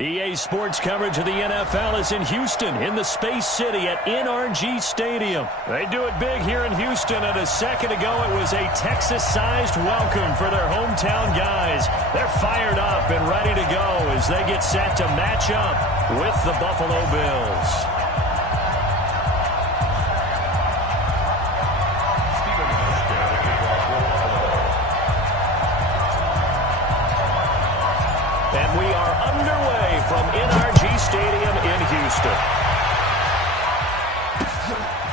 EA Sports coverage of the NFL is in Houston, in the Space City at NRG Stadium. They do it big here in Houston, and a second ago it was a Texas-sized welcome for their hometown guys. They're fired up and ready to go as they get set to match up with the Buffalo Bills. And we are underway from NRG Stadium in Houston.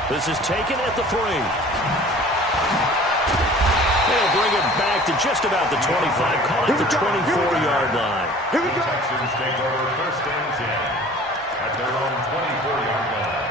This is taken at the 3. They'll bring it back to just about the 25, call it the 24-yard line. Here we go. Texans take over 1st and 10 at their own 24-yard line.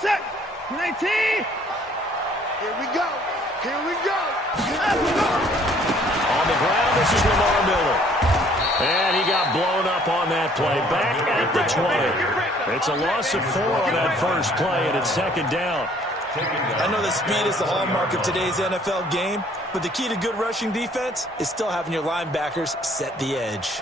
Set. 19. Here we go. Here we go. On the ground, this is Lamar Miller. And he got blown up on that play. Back at the 20. It's a loss of 4 on that first play, and it's 2nd down. I know that speed is the hallmark of today's NFL game, but the key to good rushing defense is still having your linebackers set the edge.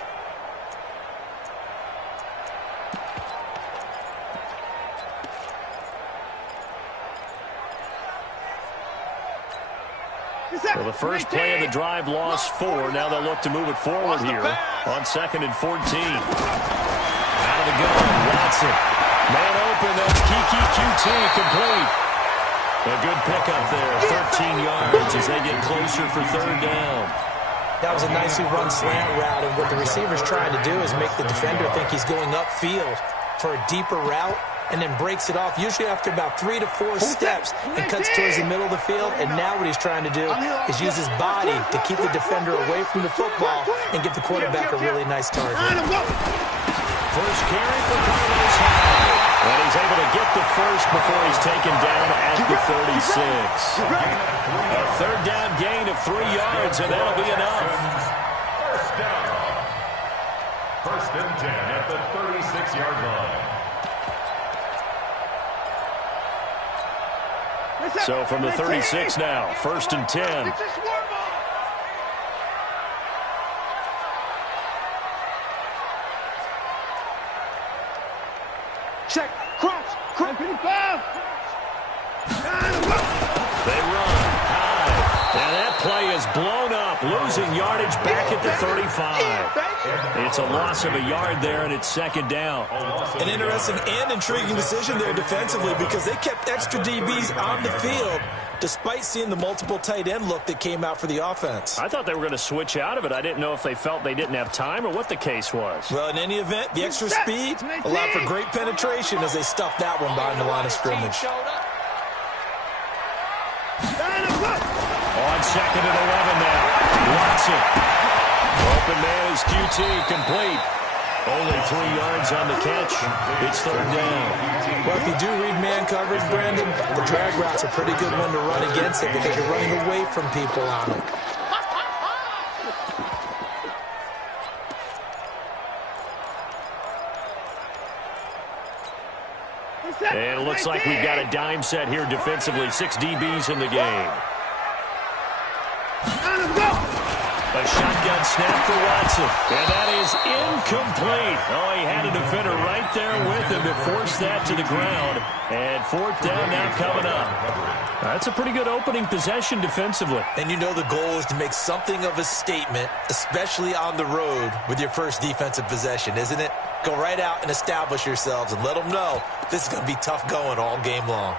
Well, the first play of the drive lost 4. Now they'll look to move it forward here on 2nd and 14. Out of the gun, Watson. Man open, that's Kiki QT complete. A good pickup there, 13 yards as they get closer for 3rd down. That was a nicely run slant route, and what the receiver's trying to do is make the defender think he's going upfield for a deeper route, and then breaks it off, usually after about 3 to 4 steps, and cuts towards the middle of the field. And now what he's trying to do is use his body to keep the defender away from the football and give the quarterback a really nice target. First carry for Carlos Hyde. And he's able to get the first before he's taken down at the 36. A 3rd down gain of 3 yards, and that'll be enough. First down. 1st and 10 at the 36-yard line. So from the 36 now, 1st and 10. Check. Crouch. Crouch. 55. They run high. And that play is blown up, losing yardage back at the 35. It's a loss of a yard there, and it's 2nd down. An interesting and intriguing decision there defensively, because they kept extra DBs on the field despite seeing the multiple tight end look that came out for the offense. I thought they were going to switch out of it. I didn't know if they felt they didn't have time or what the case was. Well, in any event, the extra speed allowed for great penetration as they stuffed that one behind the line of scrimmage. On 2nd and 11 now. Watson. Open man is QT, complete. Only 3 yards on the catch. It's 3rd down. Well, if you do read man coverage, Brandon, the drag route's a pretty good one to run against it because you're running away from people on it. And it looks like we've got a dime set here defensively. 6 DBs in the game. A shotgun snap for Watson. And that is incomplete. Oh, he had a defender right there with him to force that to the ground. And fourth down now coming up. That's a pretty good opening possession defensively. And you know the goal is to make something of a statement, especially on the road with your first defensive possession, isn't it? Go right out and establish yourselves and let them know this is going to be tough going all game long.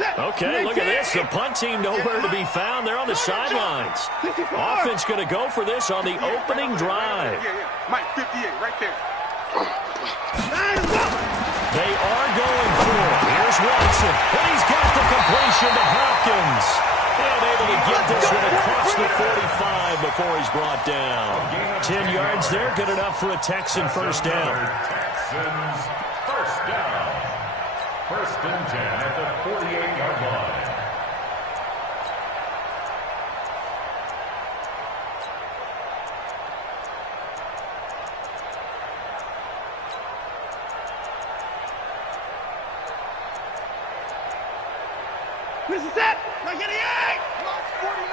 Okay, look at this. The punt team nowhere to be found. They're on the sidelines. Offense going to go for this on the opening drive. Mike, 58, right there. They are going for it. Here's Watson. And he's got the completion to Hopkins. And able to get this one across the 45 before he's brought down. 10 yards there, good enough for a Texan first down. Texans first down. First and 10 at the 48-yard line. This is it. Look at the egg. Lost 49.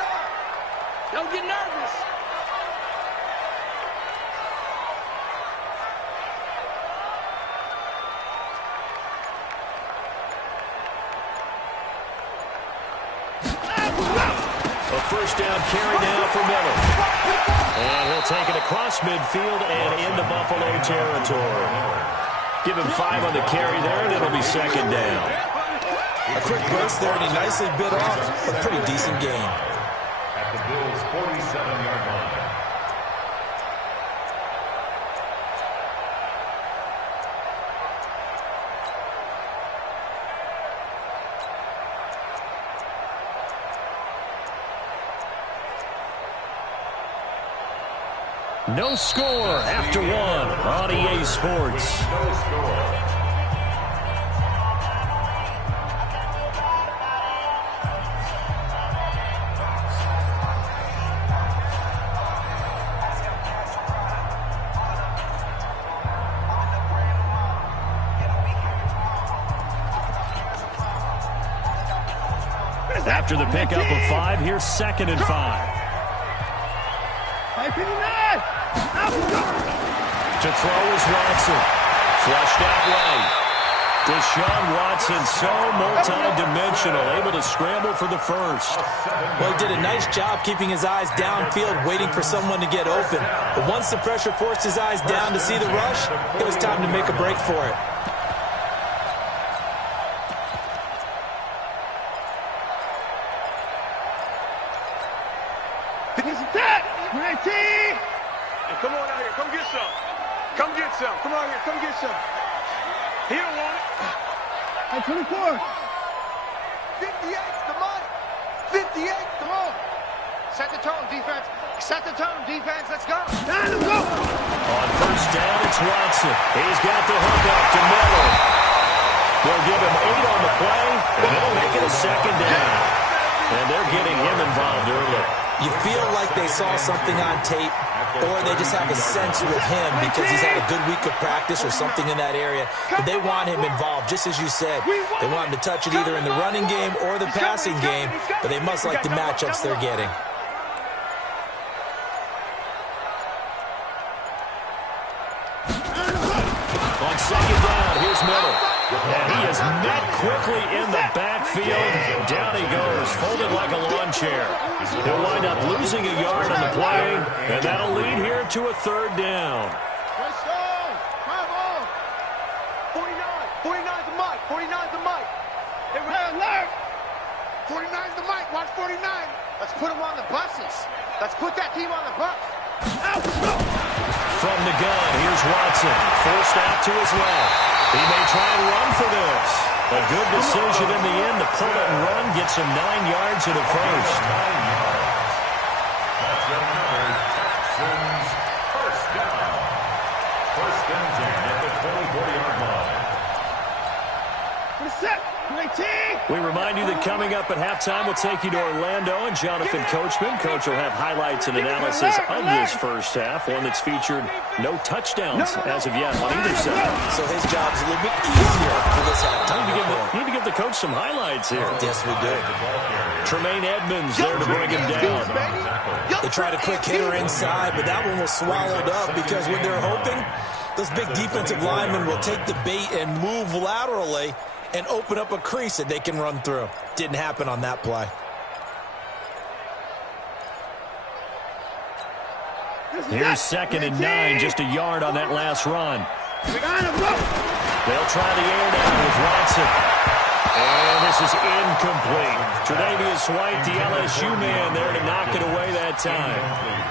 Don't get nervous. A first down carry now for Miller. And he'll take it across midfield and into Buffalo territory. Give him 5 on the carry there, and it'll be second down. A quick burst there, and he nicely bit off a pretty decent gain. At the Bills' 47-yard line. No score after one on EA Sports. No score. After the pickup of 5, here's second and 5. To throw is Watson. Flushed out right. Deshaun Watson, so multi-dimensional, able to scramble for the first. Well, he did a nice job keeping his eyes downfield, waiting for someone to get open. But once the pressure forced his eyes down to see the rush, it was time to make a break for it. Come on out here. Come get some. Come get some. Come on here. Come get some. He don't want it. At 24. 58's the money. 58, come on. Set the tone, defense. Set the tone, defense. Let's go. Let's go. On first down, it's Watson. He's got the hook up to Miller. They'll give him 8 on the play, and they'll make it a second down. And they're getting him involved early. You feel like they saw something on tape, or they just have a sense with him because he's had a good week of practice or something in that area. But they want him involved, just as you said. They want him to touch it either in the running game or the passing game, but they must like the matchups they're getting. On second down, here's Miller. And he is met quickly in the backfield. Down he goes, folded like a lawn chair. He'll wind up losing a yard on the play, and that'll lead here to a third down. 49's the mic. 49's the mic. Hey, alert. 49's the mic. Watch 49. Let's put him on the buses. Let's put that team on the bus. From the gun, here's Watson. Forced out to his left. He may try and run for this. A good decision in the end to pull it and run. Gets him 9 yards at a first. That's another Texans first down. First and 10 at the 24-yard line. Set. We remind you that coming up at halftime, we'll take you to Orlando and Jonathan Coachman. Coach will have highlights and analysis of this first half, one that's featured no touchdowns as of yet on either side. So his job's a little bit easier for this halftime. Need to give the coach some highlights here. Yes, we do. Tremaine Edmonds there to bring him down. They tried a quick hitter inside, but that one was swallowed up because what they're hoping, those big defensive linemen will take the bait and move laterally and open up a crease that they can run through. Didn't happen on that play. Here's 2nd and 9, just a yard on that last run. They'll try the air down with Watson. And this is incomplete. Tre'Davious White, the LSU man, there to knock it away that time.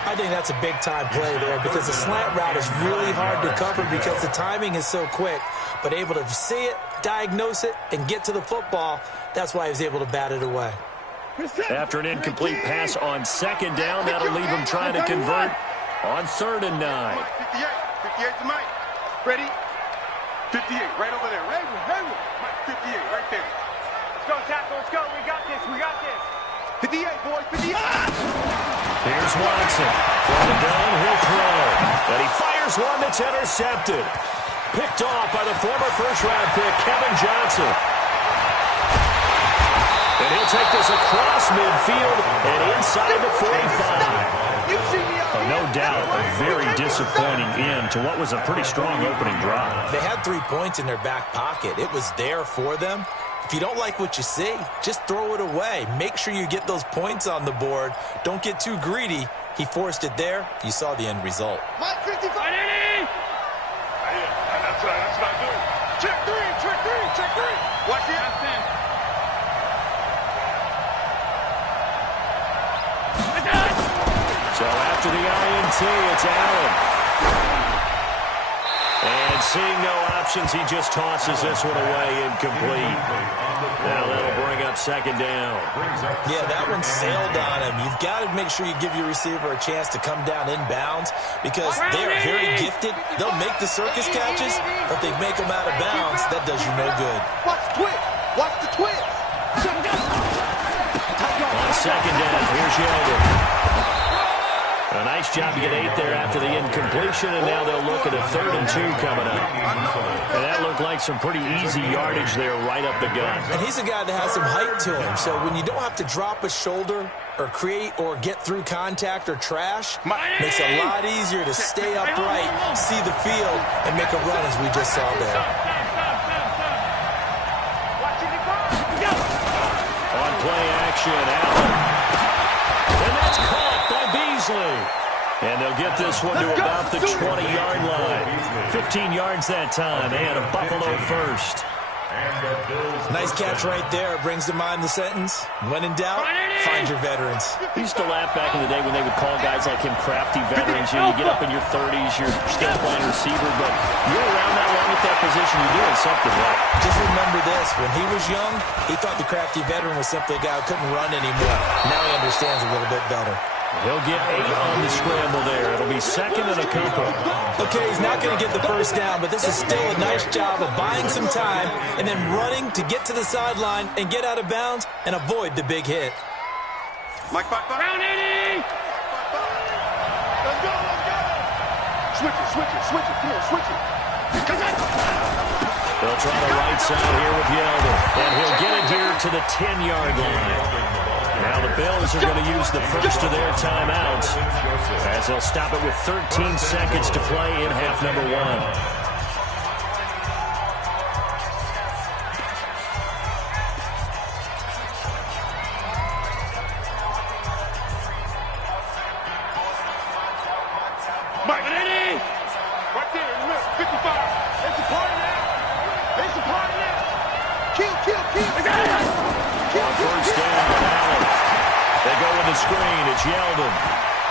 I think that's a big-time play there because the slant route is really hard to cover because the timing is so quick. But able to see it, diagnose it, and get to the football, that's why he was able to bat it away. After an incomplete pass on 2nd down, that'll leave him trying to convert on 3rd and 9. 58 to Mike. Ready? 58, right over there. Mike, 58, right there. Let's go, tackle. Let's go. We got this. 58, boys. 58. Here's Watson. From the gun, he'll throw. And he fires one that's intercepted. Picked off by the former first-round pick, Kevin Johnson. And he'll take this across midfield and inside the 45. No doubt, a very disappointing end to what was a pretty strong opening drive. They had 3 points in their back pocket. It was there for them. If you don't like what you see, just throw it away. Make sure you get those points on the board. Don't get too greedy. He forced it there. You saw the end result. Mike, 55. That's not good. Check three. Watch it. So after the INT, it's Allen. And seeing no options, he just tosses this one away incomplete. Now that'll bring up 2nd down. Yeah, that one sailed on him. You've got to make sure you give your receiver a chance to come down inbounds because they are very gifted. They'll make the circus catches, but if they make them out of bounds, that does you no good. Watch the twist. On 2nd down, here's Yeldon. A nice job to get 8 there after the incompletion, and now they'll look at a 3rd and 2 coming up. And that looked like some pretty easy yardage there right up the gut. And he's a guy that has some height to him, so when you don't have to drop a shoulder or create or get through contact or trash, makes it a lot easier to stay upright, see the field, and make a run as we just saw there. On play action, Allen. And that's caught by Beasley. And they'll get this one to about the 20-yard line. 15 yards that time, and a Buffalo first. Nice catch right there. Brings to mind the sentence, when in doubt, find your veterans. We used to laugh back in the day when they would call guys like him crafty veterans. You get up in your 30s, you're still playing receiver, but you're around that long at that position, you're doing something right. Just remember this, when he was young, he thought the crafty veteran was simply a guy who couldn't run anymore. Now he understands a little bit better. He'll get 8 on the scramble there. It'll be 2nd and a couple. Okay, he's not going to get the first down, but this is still a nice job of buying some time and then running to get to the sideline and get out of bounds and avoid the big hit. Mike, round 80! Let's go! Switch it. Come on, switch it. They'll try the right side here with Yeldon, and he'll get it here to the 10-yard line. Now the Bills are going to use the first of their timeouts as they'll stop it with 13 seconds to play in half number 1. Screen, it's Yeldon.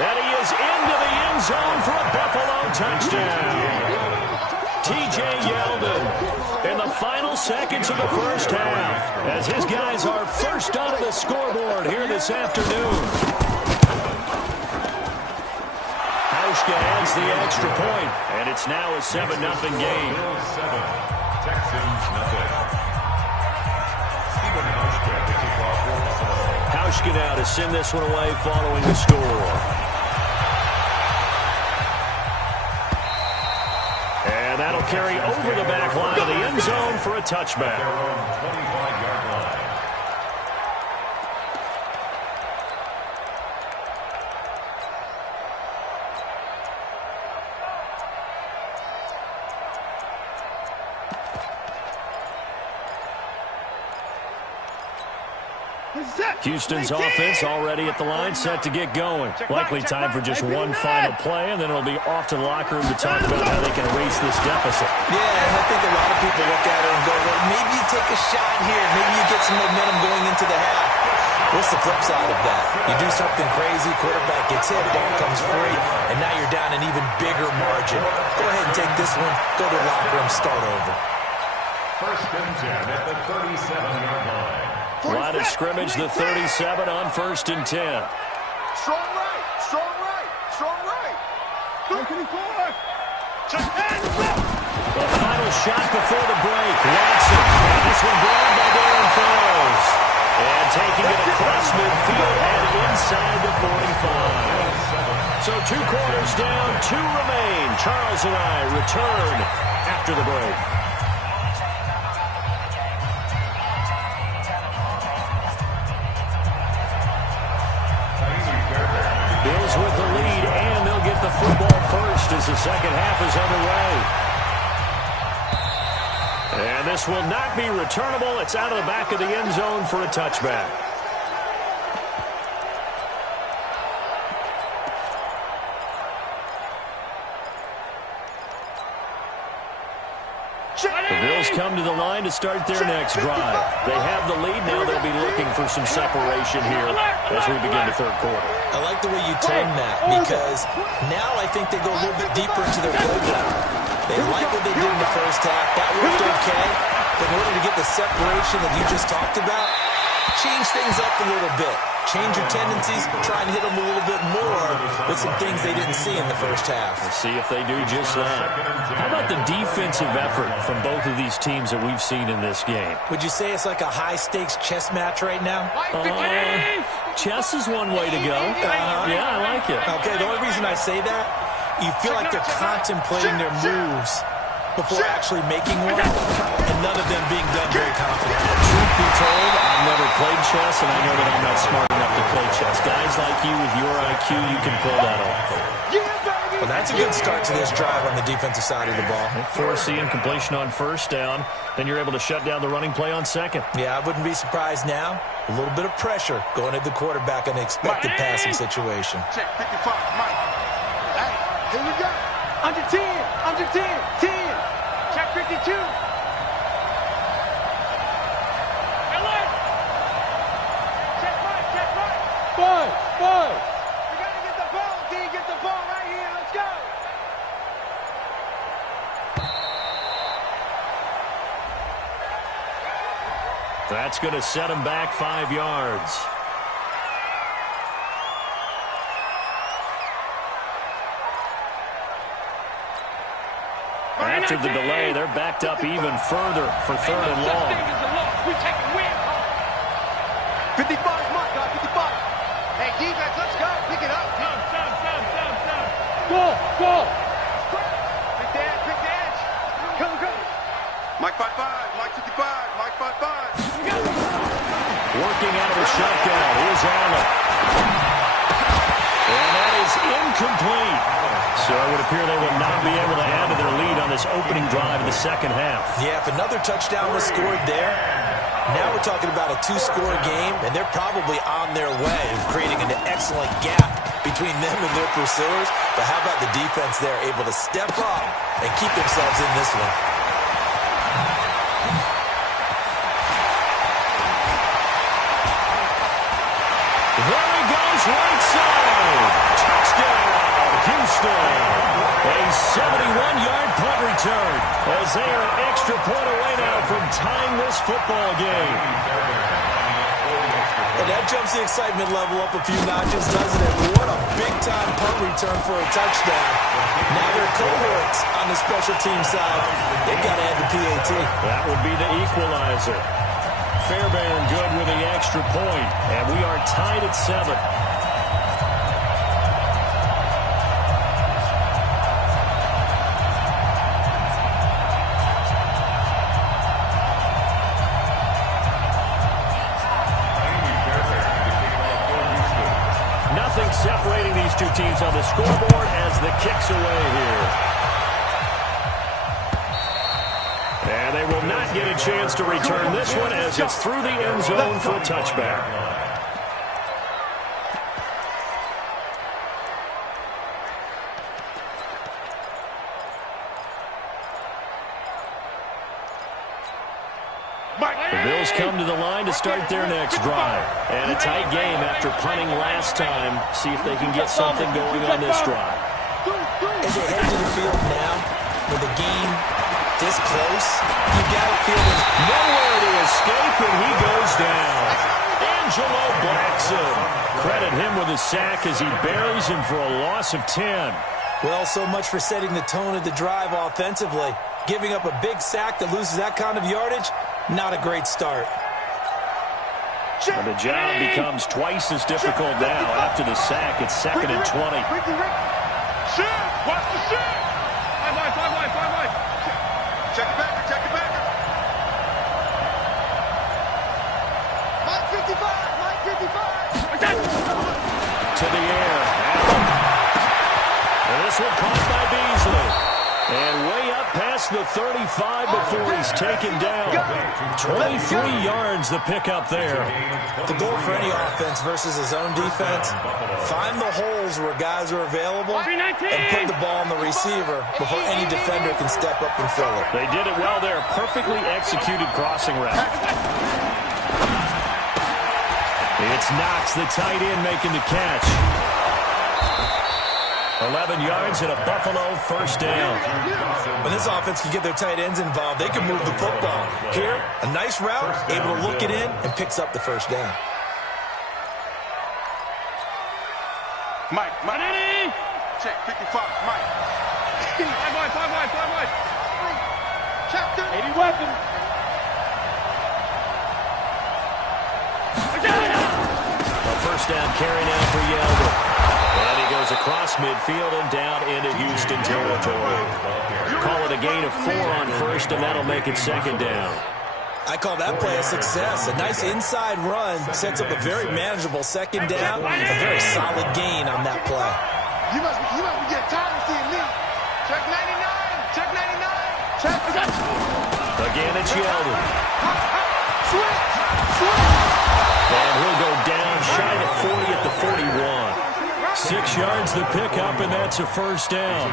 And he is into the end zone for a Buffalo touchdown. T.J. Yeldon in the final seconds of the first half as his guys are first onto the scoreboard here this afternoon. Hauschka adds the extra point, and it's now a 7-0 game. Texans nothing. Nebraska now to send this one away following the score. And that'll carry over the back line of the end zone for a touchback. 25-yard line. Houston's offense already at the line, set to get going. Likely time for just one final play, and then it'll be off to the locker room to talk about how they can erase this deficit. Yeah, and I think a lot of people look at it and go, well, maybe you take a shot here. Maybe you get some momentum going into the half. What's the flip side of that? You do something crazy, quarterback gets hit, ball comes free, and now you're down an even bigger margin. Go ahead and take this one, go to the locker room, start over. First and 10 at the 37-yard line. Line of scrimmage, the 37 on 1st and 10. Strong right, strong right, strong right. 24. The final shot before the break. Watson. And this one grabbed by Darren Fells. And taking it across midfield and inside the 45. So 2 quarters down, 2 remain. Charles and I return after the break. Bills with the lead, and they'll get the football first as the second half is underway. And this will not be returnable. It's out of the back of the end zone for a touchback. The Bills come to the line to start their next drive. They have the lead. Now they'll be looking for some separation here as we begin the third quarter. I like the way you term that because now I think they go a little bit deeper into their playbook. They like what they did in the first half. That worked okay. But in order to get the separation that you just talked about, change things up a little bit. Change your tendencies, try and hit them a little bit more with some things they didn't see in the first half. We'll see if they do just that. How about the defensive effort from both of these teams that we've seen in this game? Would you say it's like a high-stakes chess match right now? Chess is one way to go. Yeah, I like it. Okay, the only reason I say that, you feel like they're contemplating their moves before actually making one, and none of them being done very confidently. Truth be told, I've never played chess, and I know that I'm not smart enough to play chess. Guys like you with your IQ, you can pull that off. Well, that's a good start to this drive on the defensive side of the ball. Forcing completion on first down, then you're able to shut down the running play on second. Yeah, I wouldn't be surprised now. A little bit of pressure going at the quarterback in the expected passing situation. Check 55, Mike. Hey, here we go. Under 10, under 10, 10. Check 52. Five. You gotta get the ball, D. Get the ball right here. Let's go. That's going to set him back 5 yards. After the delay, they're backed up even further for 3rd and long. We're taking win. 55 is my guy, 55. Hey, defense, let's go. Pick it up. Down. Go. Pick the edge. Come. Mike 55, Mike 55, Mike 55. Working out of the shotgun. Here's Allen. And that is incomplete. So it would appear they will not be able to add to their lead on this opening drive of the second half. Yeah, if another touchdown was scored there, now we're talking about a 2-score game, and they're probably on their way of creating an excellent gap between them and their pursuers. But how about the defense there, able to step up and keep themselves in this one? There he goes, right side. Touchdown, Houston. A 71-yard punt return as they are an extra point away now from tying this football game. And that jumps the excitement level up a few notches, doesn't it? What a big-time punt return for a touchdown. Now their cohorts on the special team side, they've got to add the PAT. That would be the equalizer. Fairbairn good with the extra point, and we are tied at 7. Nothing separating these two teams on the scoreboard as the kick's away here. And they will not get a chance to return this one as it's through the end zone for a touchback. The Bills come to the line to start their next drive. And a tight game after punting last time. See if they can get something going on this drive. As they head to the field now, with the game this close, you got to feel there's nowhere to escape, and he goes down. Angelo Blackson. Credit him with a sack as he buries him for a loss of 10. Well, so much for setting the tone of the drive offensively. Giving up a big sack that loses that kind of yardage, not a great start. And the job becomes twice as difficult now. After the sack, it's 2nd and 20. Watch the shit! 5 wide. Check it back. Mike 55. To the air. And this one caught by Beasley. And way up past the 35 before he's taken down. 23 yards the pickup there. The goal for any offense versus his own defense, find the holes where guys are available and put the ball on the receiver before any defender can step up and fill it. They did it well there. Perfectly executed crossing route. It's Knox, the tight end, making the catch. 11 yards and a Buffalo first down. When this offense can get their tight ends involved, they can move the football. Here, a nice route, able to look it in, and picks up the first down. Mike. Check 55, Mike. 5 wide. Check 80 weapon. A first down carry now for Yeldon. And he goes across midfield and down into Houston territory. Call it a gain of 4 on first, and that'll make it 2nd down. I call that play a success. A nice inside run sets up a very manageable 2nd down. A very solid gain on that play. You must be getting tired of seeing me. Check 99. Check. Again, it's Yeldon. Switch. And he'll go down shy of 40 at the 41. 6 yards the pickup, and that's a first down.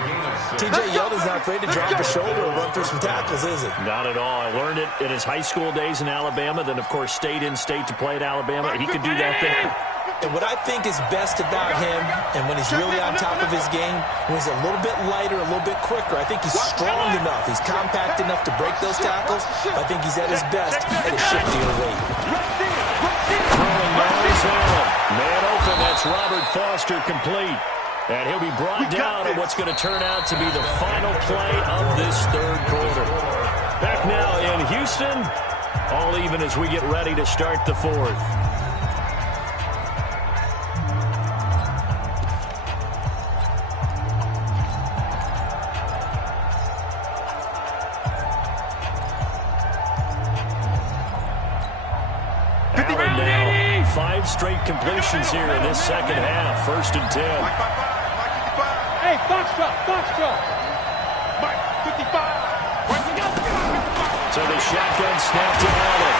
T.J. Yeldon's not afraid to drop a shoulder or run through some tackles, is he? Not at all. I learned it in his high school days in Alabama, then, of course, stayed in state to play at Alabama. He could do that there. And what I think is best about him, and when he's really on top of his game, when he's a little bit lighter, a little bit quicker, I think he's strong enough. He's compact enough to break those tackles. I think he's at his best at his shiftier weight. Throwing nose Allen. Man open, that's Robert Foster complete. And he'll be brought down on what's going to turn out to be the final play of this third quarter. Back now in Houston, all even as we get ready to start the fourth. Allen now 5 straight completions here in this second half. 1st and 10. Hey, Foxtrot. Mike 55. So the shotgun snap to Allen.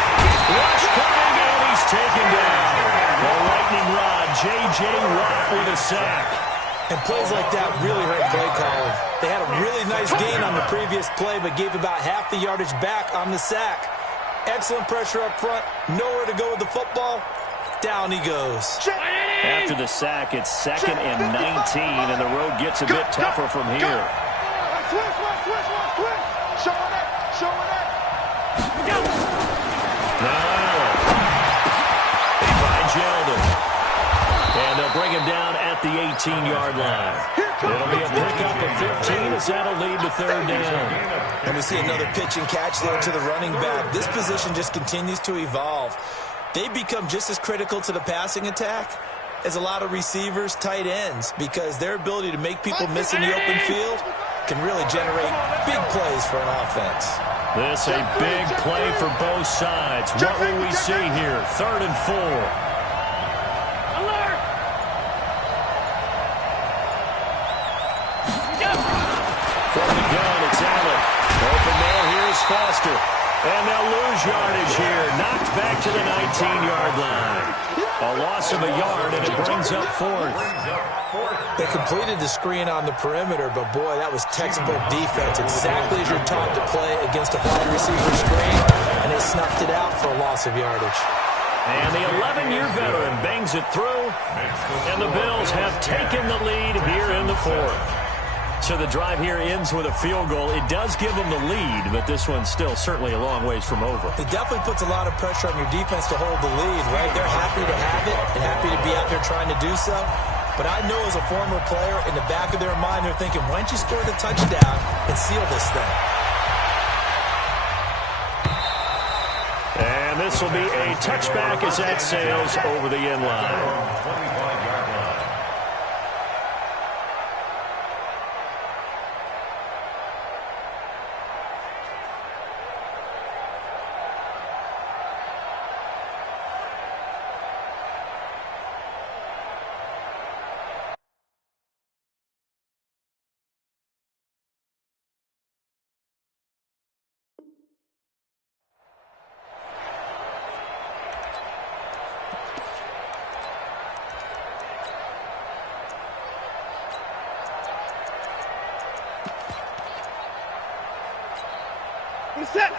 Rush coming, and he's taken down. The lightning rod, J.J. Watt with a sack. And plays like that really hurt play calling. They had a really nice gain on the previous play, but gave about half the yardage back on the sack. Excellent pressure up front. Nowhere to go with the football. Down he goes. After the sack, it's 2nd and 19, and the road gets a bit tougher from here. Switch. Showing it. Now Allen. He finds Yeldon. And they'll bring him down at the 18-yard line. It'll be a pickup of 15 as that'll lead to third down. And we see another pitch and catch there to the running back. This position just continues to evolve. They become just as critical to the passing attack as a lot of receivers, tight ends, because their ability to make people miss in the open field can really generate big plays for an offense. This a big play for both sides. What will we see here? 3rd and 4. Alert! From the gun, it's Allen. Open man here is Foster. And they'll lose yardage here. Knocked back to the 19-yard line. A loss of a yard, and it brings up 4th. They completed the screen on the perimeter, but boy, that was textbook defense. Exactly as you're taught to play against a wide receiver screen, and they snuffed it out for a loss of yardage. And the 11-year veteran bangs it through, and the Bills have taken the lead here in the 4th. So the drive here ends with a field goal. It does give them the lead, but this one's still certainly a long ways from over. It definitely puts a lot of pressure on your defense to hold the lead, right? They're happy to have it and happy to be out there trying to do so. But I know as a former player, in the back of their mind, they're thinking, why don't you score the touchdown and seal this thing? And this will be a touchback as that sails over the end line.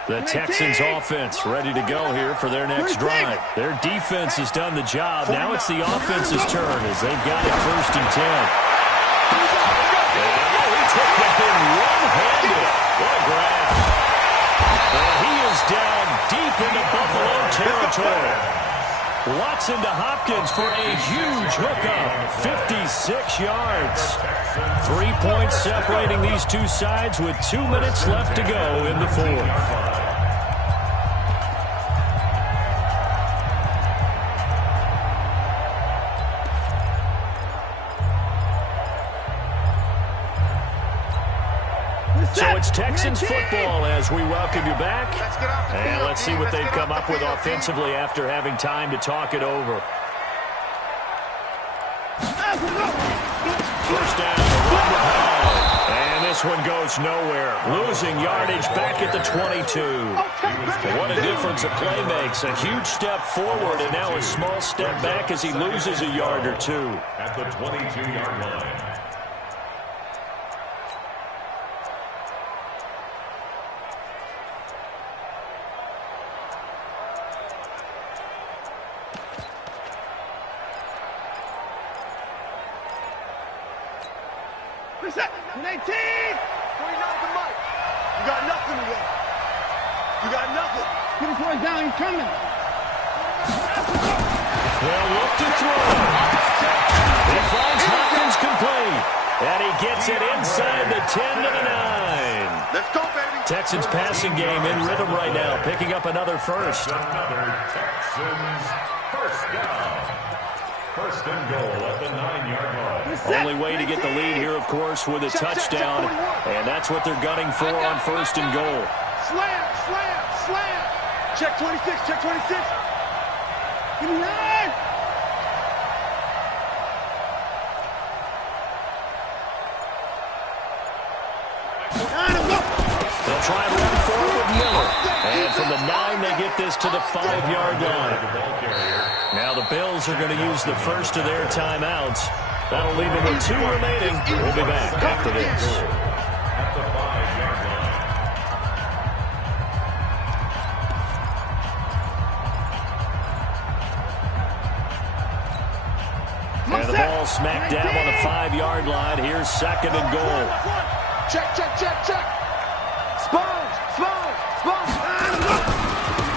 The Texans offense ready to go here for their next drive. Their defense has done the job. Now it's the offense's turn as they've got it 1st and 10. And he took that in one-handed. What a grab. And he is down deep into Buffalo territory. Watson to Hopkins for a huge hookup. 56 yards. 3 points separating these two sides with 2 minutes left to go in the 4th. So it's Texans football as we welcome you back. And let's see what they've come up with offensively after having time to talk it over. First down, run the pound. And this one goes nowhere. Losing yardage back at the 22. What a difference a play makes. A huge step forward and now a small step back as he loses a yard or two. At the 22-yard line. Reset. 19. 29 to Mike. You got nothing today. You got nothing. Get his boy down. He's coming. They'll look to throw. He finds Hopkins complete. And he gets it inside the 10 to the 9. Let's go, baby. Texans passing game in rhythm right now, picking up another first. Another Texans first down. First and goal at the 9-yard line. Only way to get the lead here, of course, with a touchdown. And that's what they're gunning for on first and goal. Slam, slam, slam. Check 26, check 26. Give me 9. They'll try and run forward with Miller. And from the 9, they get this to the 5-yard line. Now the Bills are going to use the first of their timeouts. That'll leave them with 2 remaining. We'll be back after this. At the 5-yard line. And the ball smack dab on the 5-yard line. Here's 2nd and goal. Check, check, check, check. Sponge, sponge, sponge.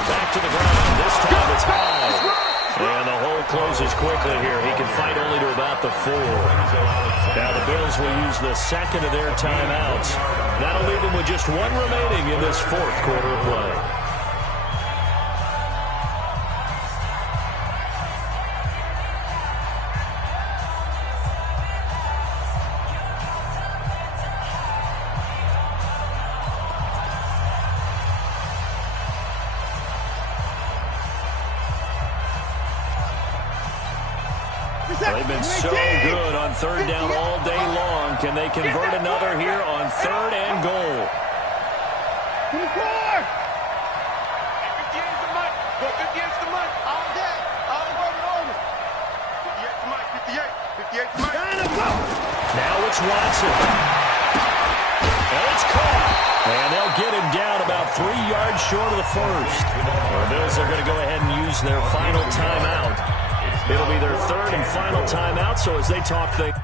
Back to the ground. This time it's high. And the hole closes quickly here. He can fight only to about the 4. Now the Bills will use the second of their timeouts. That'll leave them with just one remaining in this fourth quarter of play. They've been so good on third down all day long. Can they convert another here on third and goal? 54! 58 is the money. Go 58 is the money. All day. All over. 58 is the money. 58 is the money. Now it's Watson. And it's caught. And they'll get him down about 3 yards short of the first. The Bills are going to go ahead and use their final timeout. It'll be their third and final timeout, so as they talk things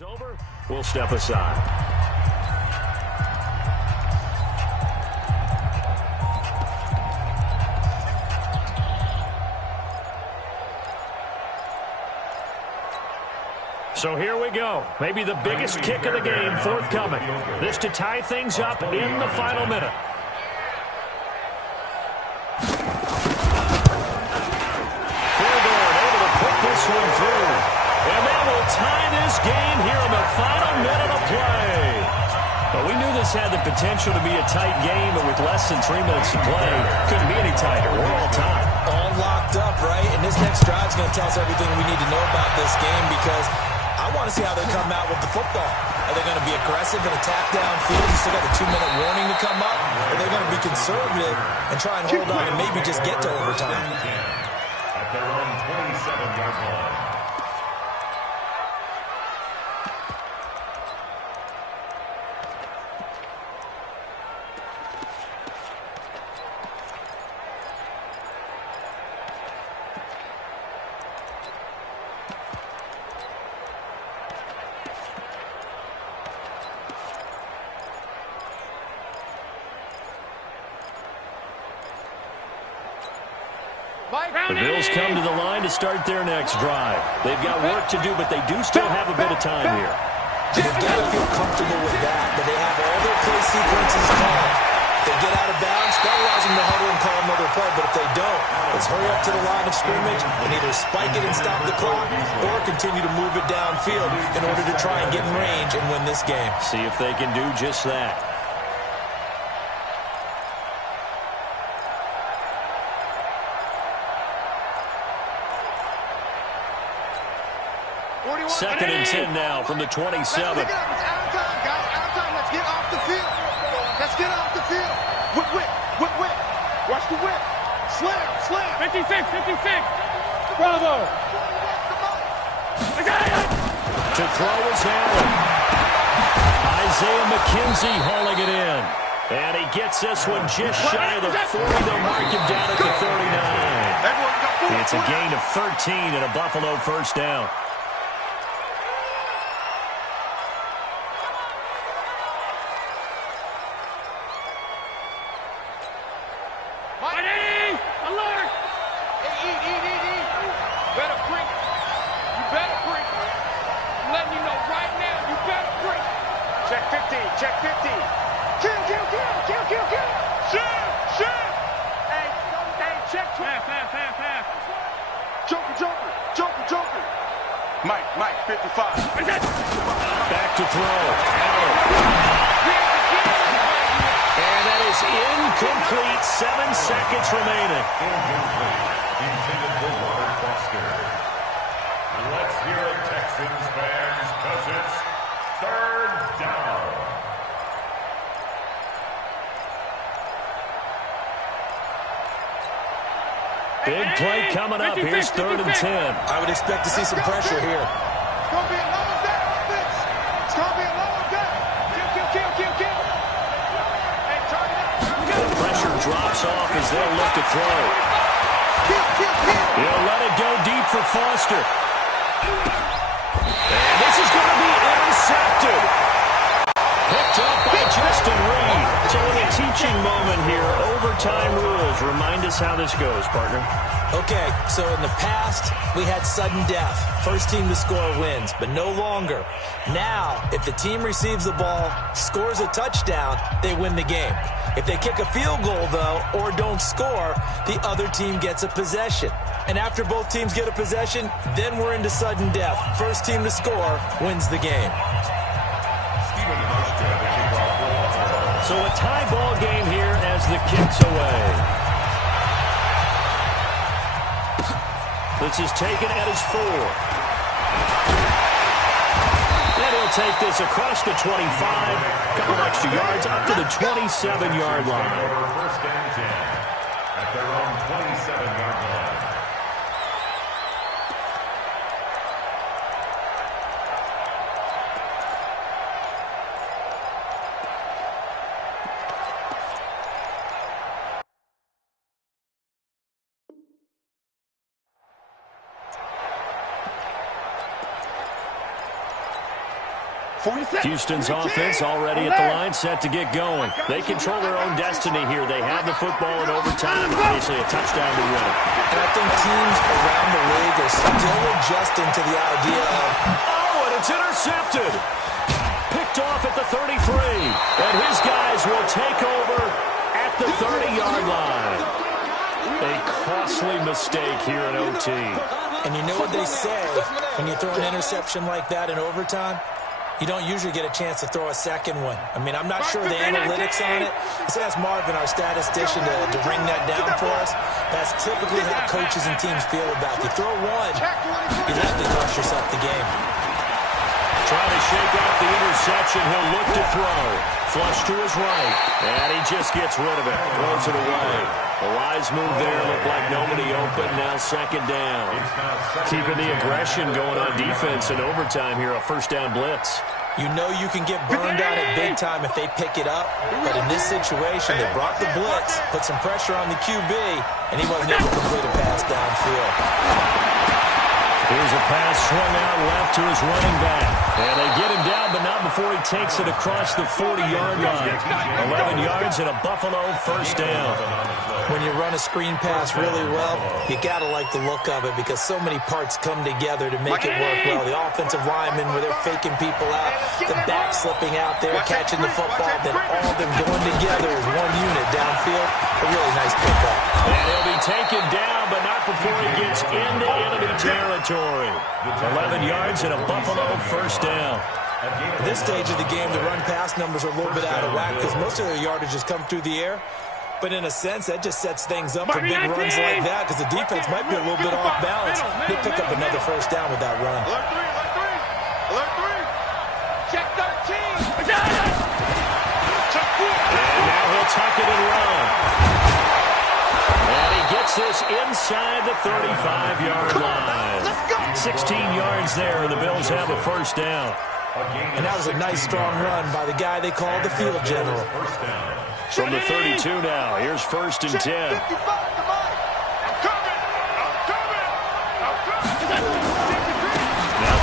over, we'll step aside. So here we go. Maybe the biggest kick of the game forthcoming. This to tie things up in the final minute. Fairbairn able to put this one through. And that will tie this game here in the final minute of play. Well, we knew this had the potential to be a tight game, but with less than 3 minutes to play, couldn't be any tighter. We're all tied. All locked up, right? And this next drive's going to tell us everything we need to know about this game because I want to see how they come out with the football. Are they going to be aggressive and attack downfield? You still got a 2-minute warning to come up? Or are they going to be conservative and try and hold on and maybe just get to overtime? At their own 27-yard line. The Bills come to the line to start their next drive. They've got work to do, but they do still have a bit of time here. They've got to feel comfortable with that they have all their play sequences called. If they get out of bounds, that allows them to huddle and call another play. But if they don't, let's hurry up to the line of scrimmage and either spike it and stop the clock or continue to move it downfield in order to try and get in range and win this game. See if they can do just that. Second and 10 now from the 27. It's out of time, guys. Out of time. Let's get off the field. Let's get off the field. Whip. Watch the whip. Slam. 56. Bravo. To throw is Allen. Isaiah McKenzie hauling it in. And he gets this one just shy of the 40. They'll mark him down at the 39. It's a gain of 13 and a Buffalo first down. Check 50. Kill. Shoot. Hey, check 12. Half. Joker. Mike, 55. Back to throw. And that is incomplete. 7 seconds remaining. Intended for Robert Foster. Let's hear it, Texans fans, because it's third down. Big play coming up. Here's third and 10. I would expect to see some pressure here. It's going to be a lower down offense. It's going to be a lower down. Kill. Hey, turn it up. The pressure drops off as they'll look to throw. He'll let it go deep for Foster. And this is going to be intercepted. Picked up by Justin Reed. So in a teaching moment here, overtime rules. Remind us how this goes, partner. Okay, so in the past, we had sudden death. First team to score wins, but no longer. Now, if the team receives the ball, scores a touchdown, they win the game. If they kick a field goal, though, or don't score, the other team gets a possession. And after both teams get a possession, then we're into sudden death. First team to score wins the game. So a tie ball game here as the kick's away. This is taken at his 4. And he'll take this across the 25. A couple extra yards up to the 27-yard line. First and 10 at their own 27-yard line. Houston's offense already at the line, set to get going. They control their own destiny here. They have the football in overtime, obviously a touchdown to win it. And I think teams around the league are still adjusting to the idea of... Oh, and it's intercepted. Picked off at the 33. And his guys will take over at the 30-yard line. A costly mistake here in OT. And you know what they say when you throw an interception like that in overtime? You don't usually get a chance to throw a second one. I mean, I'm not sure the analytics on it. Let's ask Marvin, our statistician, to ring that down for us. That's typically how coaches and teams feel about it. You throw one, you likely cost yourself the game. Trying to shake off the interception. He'll look to throw. Flush to his right. And he just gets rid of it. Throws it away. A wise move there. Looked like nobody open. Now second down. Keeping the aggression going on defense in overtime here. A first down blitz. You know you can get burned on it big time if they pick it up. But in this situation, they brought the blitz, put some pressure on the QB, and he wasn't able to complete a pass downfield. Here's a pass swung out left to his running back. And they get him down, but not before he takes it across the 40-yard line. 11 yards and a Buffalo first down. When you run a screen pass really well, you got to like the look of it because so many parts come together to make it work well. The offensive linemen, where they're faking people out, the back slipping out there, catching the football, then all of them going together as one unit downfield. A really nice pickup. And he'll be taken down, but not before he gets into enemy territory. 11 yards and a Buffalo first down. At this stage of the game, the run-pass numbers are a little bit out of whack because most of their yardage has come through the air. But in a sense, that just sets things up for big runs like that because the defense might be a little bit off balance. They pick up another first down with that run. Alert 3, alert 3. Alert 3. Check 13. Check 4. And now he'll tuck it and run. And he gets this inside the 35-yard line. 16 yards there, and the Bills have a first down. And that was a nice, strong run by the guy they called the field general. From the 32 now, here's first and 10. Now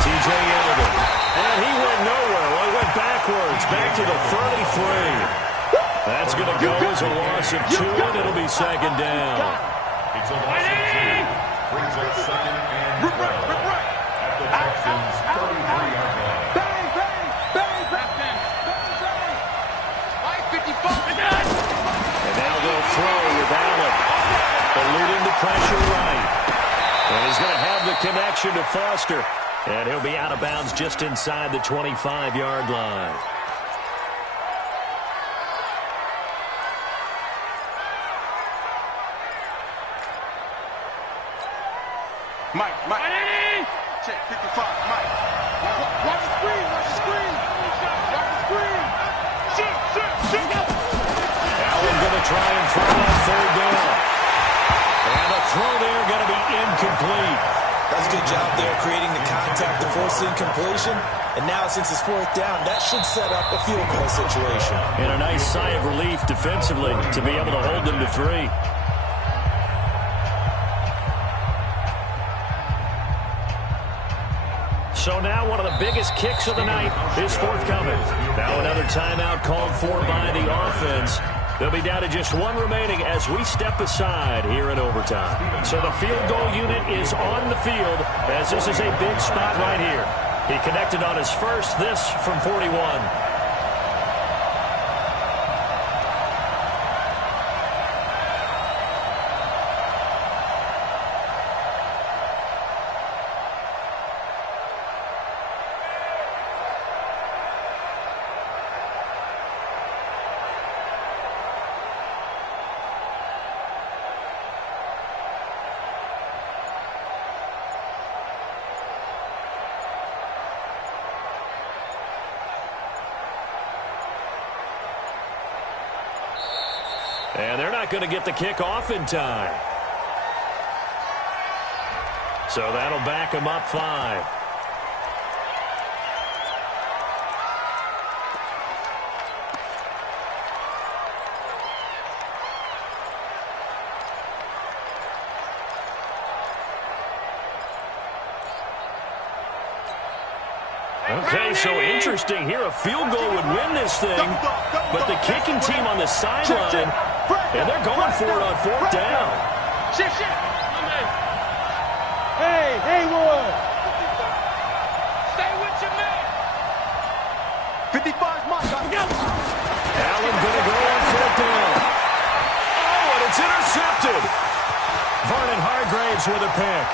TJ Yeldon. And he went nowhere. Well, he went backwards, back to the 33. That's going to go as a loss of 2, and it'll be second down. It's a loss of 2. Brings up second and 12 at the Texans' 33-yard line. Bang, bang, bang, bang, bang, bang. 55. And now they'll throw with Allen. Eluding the pressure right. And he's going to have the connection to Foster. And he'll be out of bounds just inside the 25-yard line. Mike. Check 55, Mike. Watch the screen, watch the screen. Watch the screen. Shoot. Allen going to try and throw on third down. And a throw there going to be incomplete. That's a good job there creating the contact to force incompletion. And now since it's fourth down, that should set up a field goal situation. And a nice sigh of relief defensively to be able to hold them to 3. So now one of the biggest kicks of the night is forthcoming. Now another timeout called for by the offense. They'll be down to just one remaining as we step aside here in overtime. So the field goal unit is on the field as this is a big spot right here. He connected on his first, this from 41. And they're not going to get the kick off in time. So that'll back them up 5. Okay, so interesting here. A field goal would win this thing, but the kicking team on the sideline, and they're going for it on 4th down. Hey, Haywood! Stay with your man! 55's mine. Allen going to go on 4th down. Oh, and it's intercepted. Vernon Hargraves with a pick.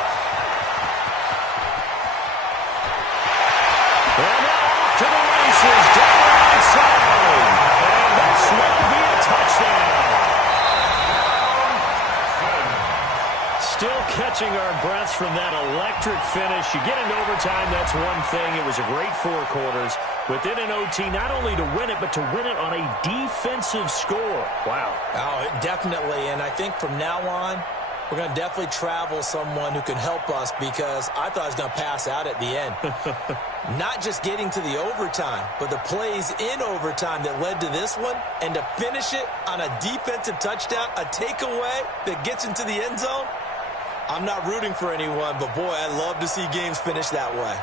And now off to the races, down the right side. And this will be a touchdown. Still catching our breaths from that electric finish. You get into overtime, that's one thing. It was a great 4 quarters. Within an OT, not only to win it, but to win it on a defensive score. Wow. Oh, definitely. And I think from now on, we're going to definitely travel someone who can help us because I thought I was going to pass out at the end. Not just getting to the overtime, but the plays in overtime that led to this one, and to finish it on a defensive touchdown, a takeaway that gets into the end zone. I'm not rooting for anyone, but boy, I love to see games finish that way.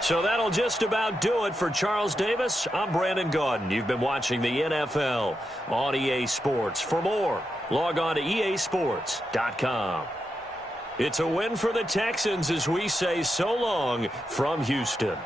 So that'll just about do it for Charles Davis. I'm Brandon Gaudin. You've been watching the NFL on EA Sports. For more, log on to easports.com. It's a win for the Texans as we say so long from Houston.